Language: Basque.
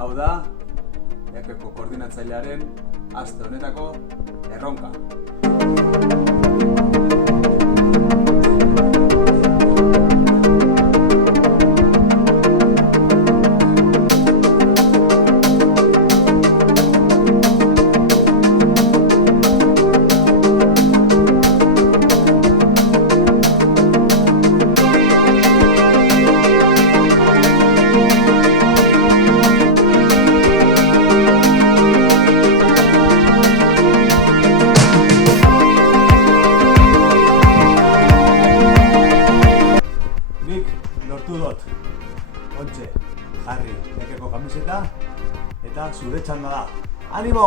Hau da, Nekeko koordinatzailearen aste honetako erronka. Nik lortu dut, ontxe, jarri Nekeko kamiseta eta zure txanda da. Animo!